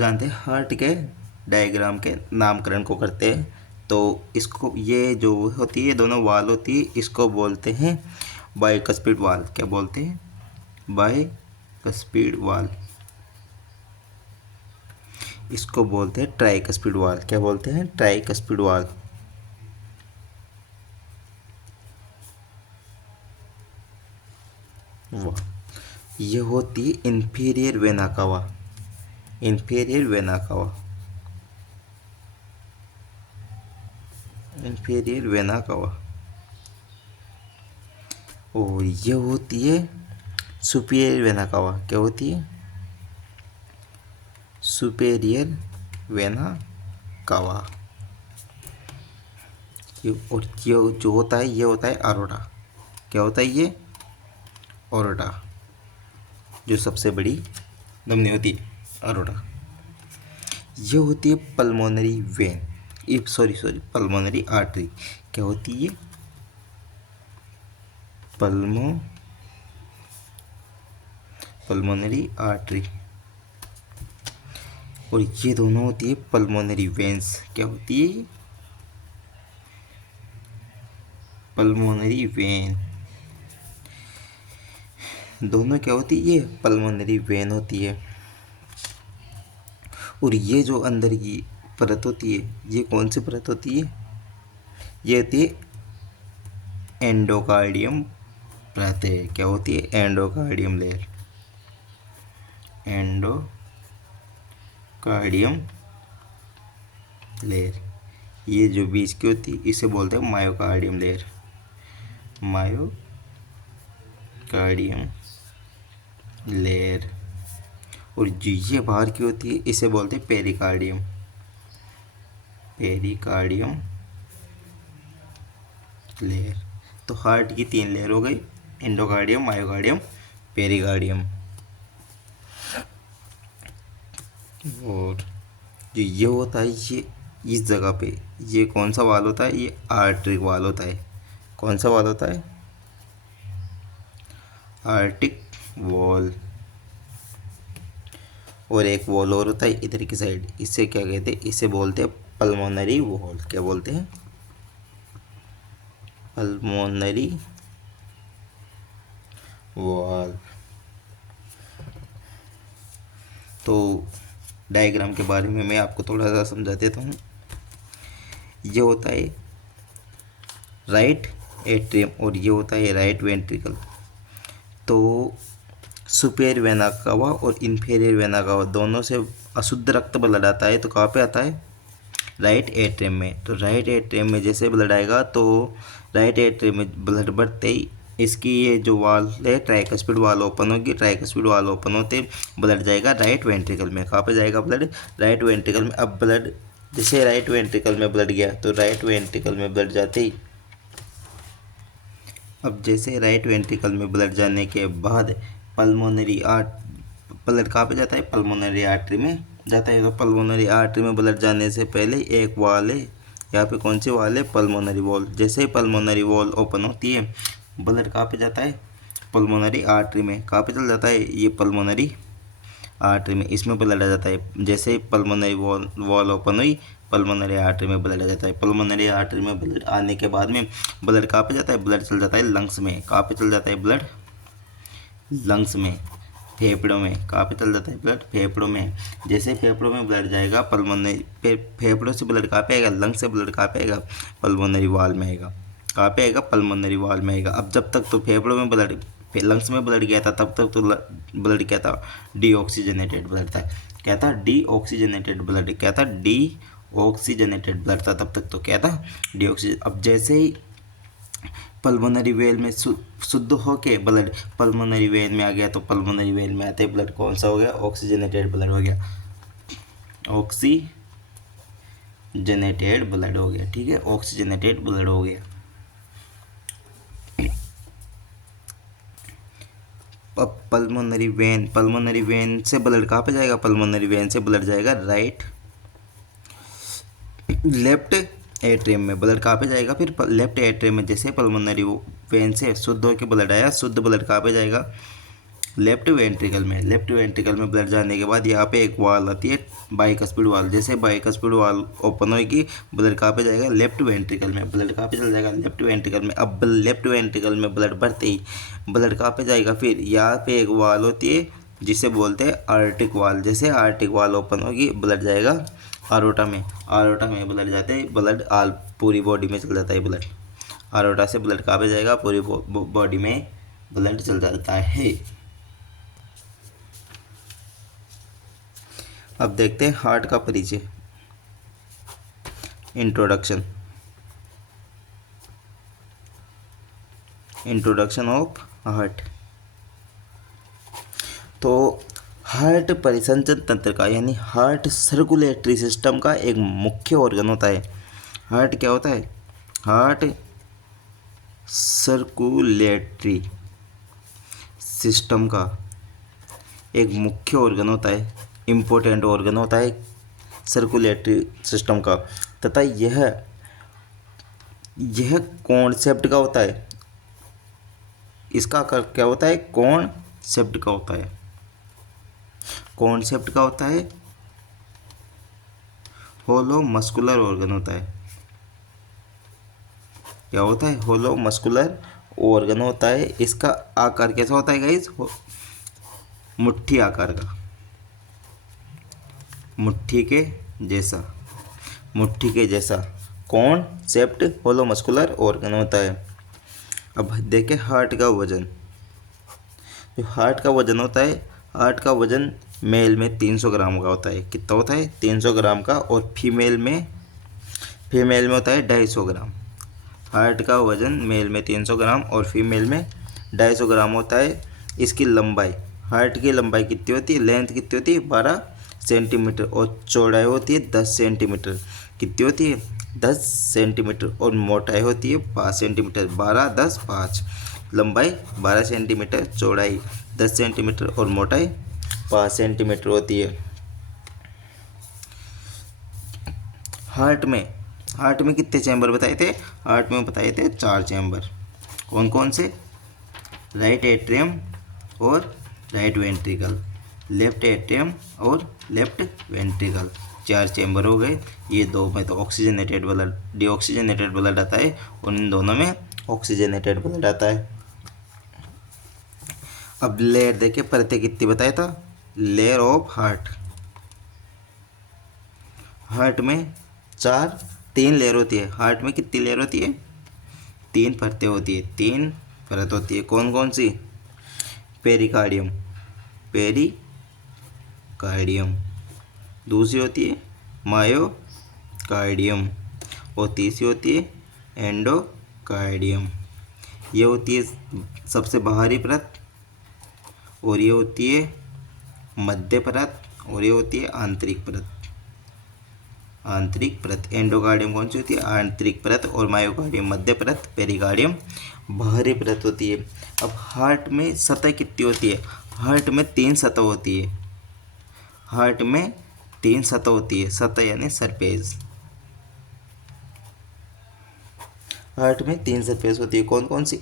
जानते हैं हार्ट के डायग्राम के नामकरण को करते हैं। तो इसको ये जो होती है दोनों वाल होती है इसको बोलते हैं बाइकस्पिड वाल। क्या बोलते हैं? बाइकस्पिड वाल। इसको बोलते हैं ट्राइकस्पिड वाल। क्या बोलते हैं? ट्राइकस्पिड वाल। वाह, ये होती है inferior vena cava. Inferior vena cava. Inferior vena cava. और ये होती है सुपीरियर वेना कावा। क्या होती है? Superior vena cava. और ये जो होता है ये होता है अरोटा। क्या होता है ये? अरोटा, जो सबसे बड़ी धमनी होती है, अरोटा। ये होती है pulmonary vein. Sorry pulmonary artery. क्या होती है? Pulmonary artery. और ये दोनों होती है पल्मोनरी वेन्स। क्या होती है? Pulmonary vein. दोनों क्या होती है? ये पल्मोनरी वेन होती है। और ये जो अंदर की परत होती है ये कौन सी परत होती है? ये होती है एंडोकार्डियम परत है। क्या होती है? Endocardium layer. Endocardium layer. ये जो बीच की होती है इसे बोलते हैं मायोकार्डियम लेयर। Myocardium layer. और जो ये बाहर की होती है इसे बोलते हैं पेरिकार्डियम। Pericardium layer. तो हार्ट की 3 लेयर हो गई, एंडोकार्डियम, मायोकार्डियम, पेरिकार्डियम। और जो ये होता है ये इस जगह पे ये कौन सा वाल होता है? ये आर्टरिक वाल होता है। कौन सा वाल होता है? Arctic wall. और एक वॉल और होता है इधर की साइड, इसे क्या कहते हैं? इसे बोलते हैं पल्मोनरी वॉल। क्या बोलते हैं? Pulmonary wall. तो डायग्राम के बारे में मैं आपको थोड़ा सा समझा देता हूँ। ये होता है राइट एट्रियम और ये होता है राइट वेंट्रिकल। तो सुपेरियर वेना कावा और इन्फीरियर वेना कावा दोनों से अशुद्ध रक्त ब्लड आता है तो कहाँ पे आता है? राइट एट्रियम में। तो राइट एट्रियम में जैसे ब्लड आएगा तो राइट एट्रियम में ब्लड बढ़ते ही इसकी ये जो वाल है ट्राइकस्पिड वाल ओपन होगी। ट्राइकस्पिड वाल ओपन होते ब्लड जाएगा राइट वेंट्रिकल में। कहाँ पे जाएगा ब्लड? राइट वेंट्रिकल में। अब ब्लड जैसे राइट वेंट्रिकल में ब्लड गया तो राइट वेंट्रिकल में ब्लड जाते ही अब जैसे राइट वेंट्रिकल में ब्लड जाने के बाद पल्मोनरी ब्लड कहाँ पे जाता है? पल्मोनरी आर्टरी में जाता है। तो पल्मोनरी आर्टरी में ब्लड जाने से पहले एक वाल है, यहाँ पे कौन सी वाल है? Pulmonary wall. जैसे ही पल्मोनरी वॉल ओपन होती है ब्लड कहाँ पे जाता है? पल्मोनरी आर्टरी में। कहाँ पे चल जाता है? ये पल्मोनरी आर्टरी में, इसमें ब्लड आ जाता है। जैसे ही पल्मोनरी वॉल ओपन हुई पल्मोनरी आर्टरी में ब्लड आ जाता है। पल्मोनरी आर्टरी में ब्लड आने के बाद में ब्लड कहाँ पे जाता है? ब्लड चल जाता है लंग्स में। कहाँ पे चल जाता है ब्लड? लंग्स में। फेफड़ों में। कहाँ पे चल जाता है ब्लड? फेफड़ों में। जैसे फेफड़ों में ब्लड जाएगा पल्मोनरी फेफड़ों से ब्लड कहाँ पे आएगा? लंग्स से ब्लड कहाँ पे आएगा? पल्मोनरी वॉल में आएगा। कहाँ पे आएगा? पल्मोनरी वॉल में आएगा। अब जब तक तो फेफड़ों में ब्लड लंग्स में ब्लड गया था तब तक तो ब्लड क्या था? डीऑक्सीजनेटेड ब्लड था। क्या था? Deoxygenated blood. क्या था? डीऑक्सीजनेटेड ब्लड था। तब तक तो क्या था? डीऑक्सीजन। अब जैसे ही पल्मोनरी वेल में शुद्ध होके ब्लड पल्मोनरी वेल में आ गया तो पल्मोनरी वेल में आते ब्लड कौन सा हो गया? ऑक्सीजनेटेड ब्लड हो गया। ऑक्सीजनेटेड ब्लड हो गया। ठीक है, ऑक्सीजनेटेड ब्लड हो गया। अब पल्मोनरी वेन से ब्लड कहाँ पे जाएगा? पल्मोनरी वेन से ब्लड जाएगा लेफ्ट एट्रियम में। ब्लड कहाँ पे जाएगा फिर? लेफ्ट एट्रियम में। जैसे पल्मोनरी वेन से शुद्ध होकर ब्लड आया, शुद्ध ब्लड कहाँ पे जाएगा? लेफ्ट वेंट्रिकल में ब्लड जाने के बाद यहाँ पे एक वाल आती है बाइकस्पिड वाल। जैसे बाइकस्पिड वाल ओपन होगी, ब्लड कहाँ पे जाएगा? लेफ्ट वेंट्रिकल में। ब्लड कहाँ पे चल जाएगा? लेफ्ट वेंट्रिकल में। अब लेफ्ट वेंट्रिकल में ब्लड बढ़ते ही ब्लड कहाँ पे जाएगा? फिर यहाँ पे एक वाल होती है जिसे बोलते हैं आर्टिक वाल। जैसे आर्टिक वाल ओपन होगी, ब्लड जाएगा आरोटा में। आरोटा में ब्लड जाते ही ब्लड पूरी बॉडी में चल जाता है ब्लड। आरोटा से ब्लड कहाँ पे जाएगा? पूरी बॉडी में ब्लड चल जाता है। अब देखते हैं हार्ट का परिचय। Introduction of heart. तो हार्ट परिसंचन तंत्र का यानी हार्ट सर्कुलेटरी सिस्टम का एक मुख्य ऑर्गन होता है। हार्ट क्या होता है? हार्ट सर्कुलेटरी सिस्टम का एक मुख्य ऑर्गन होता है, इम्पोर्टेंट ऑर्गन होता है सर्कुलेटरी सिस्टम का। तथा यह कॉन्सेप्ट का होता है। इसका क्या होता है? कॉन्सेप्ट का होता है। कॉन्सेप्ट का होता है, होलो मस्कुलर ऑर्गन होता है। क्या होता है? होलो मस्कुलर ऑर्गन होता है। इसका आकार कैसा होता है गाइस? मुट्ठी आकार का, मुट्ठी के जैसा कॉन्सेप्ट होलो मस्कुलर ऑर्गन होता है। अब देखें हार्ट का वजन। जो हार्ट का वजन होता है, हार्ट का वजन मेल में 300 ग्राम का होता है। कितना होता है? 300 ग्राम का। और फीमेल में होता है 250 ग्राम। हार्ट का वजन मेल में 300 ग्राम और फीमेल में 250 ग्राम होता है। इसकी लंबाई, हार्ट की लंबाई कितनी होती है? लेंथ कितनी होती है? 12 सेंटीमीटर। और चौड़ाई होती है 10 सेंटीमीटर। कितनी होती है? 10 सेंटीमीटर। और मोटाई होती है 5 सेंटीमीटर। 12, 10, 5। लंबाई 12 सेंटीमीटर, चौड़ाई 10 सेंटीमीटर और मोटाई 5 सेंटीमीटर होती है। हार्ट में कितने चैम्बर बताए थे? हार्ट में बताए थे 4 चैम्बर। कौन कौन से? राइट एट्रियम और राइट वेंट्रिकल, लेफ्ट एट्रियम और लेफ्ट वेंट्रिकल। 4 चैम्बर हो गए। ये दो में तो ऑक्सीजनेटेड ब्लड, डीऑक्सीजनेटेड ब्लड आता है और इन दोनों में ऑक्सीजनेटेड ब्लड आता है। अब लेयर देखिए, परतें कितनी बताया था? लेयर ऑफ हार्ट में 3 लेयर होती है। हार्ट में कितनी लेयर होती है? 3 परतें होती है, 3 परत होती है। कौन कौन सी? पेरिकार्डियम, दूसरी होती है मायोकार्डियम और तीसरी होती है एंडोकार्डियम। ये होती है सबसे बाहरी परत और ये होती है मध्य परत और ये होती है आंतरिक परत। एंडोकार्डियम कौन सी होती है? आंतरिक परत। और मायोकार्डियम मध्य परत, पेरिकार्डियम बाहरी परत होती है। अब हार्ट में सतह कितनी होती है? हार्ट में 3 सतह होती है। सतह यानी सरफेस। हार्ट में 3 सरफेस होती है। कौन कौन सी?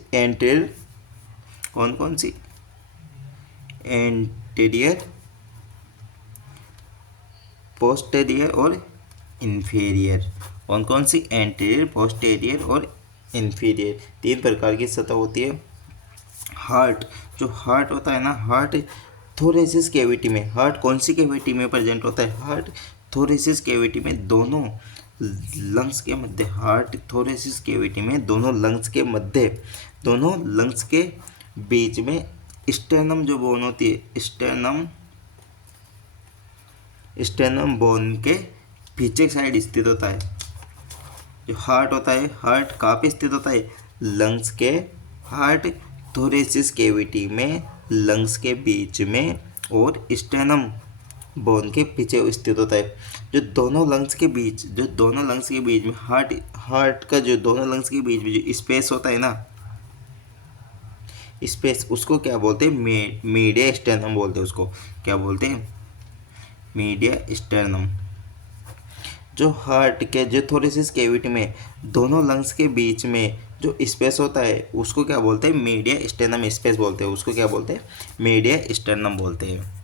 एंटीरियर, पोस्टीरियर और इन्फीरियर। कौन कौन सी? एंटीरियर, पोस्टीरियर और इन्फीरियर। 3 प्रकार की सतह होती है। जो हार्ट होता है ना, हार्ट थोरेसिस कैविटी में, हार्ट कौन सी कैविटी में प्रेजेंट होता है? हार्ट थोरेसिस कैविटी में, दोनों लंग्स के मध्य। हार्ट थोरेसिस कैविटी में दोनों लंग्स के बीच में स्टेनम जो बोन होती है, स्टेनम बोन के पीछे साइड स्थित होता है। जो हार्ट होता है, हार्ट कहाँ पे स्थित होता है? लंग्स के, हार्ट थोरेसिस कैविटी में, लंग्स के बीच में और स्टेनम बोन के पीछे स्थित होता है। जो दोनों लंग्स के बीच में हार्ट का जो दोनों लंग्स के बीच में जो स्पेस होता है ना, स्पेस, उसको क्या बोलते हैं? मीडिया स्टेनम बोलते हैं। उसको क्या बोलते हैं? Media stannum. जो हार्ट के जो थोरेसिस कैविटी में दोनों लंग्स के बीच में जो स्पेस होता है उसको क्या बोलते हैं, मीडिया स्टेनम स्पेस बोलते हैं, उसको क्या बोलते हैं, मीडिया स्टेनम बोलते हैं।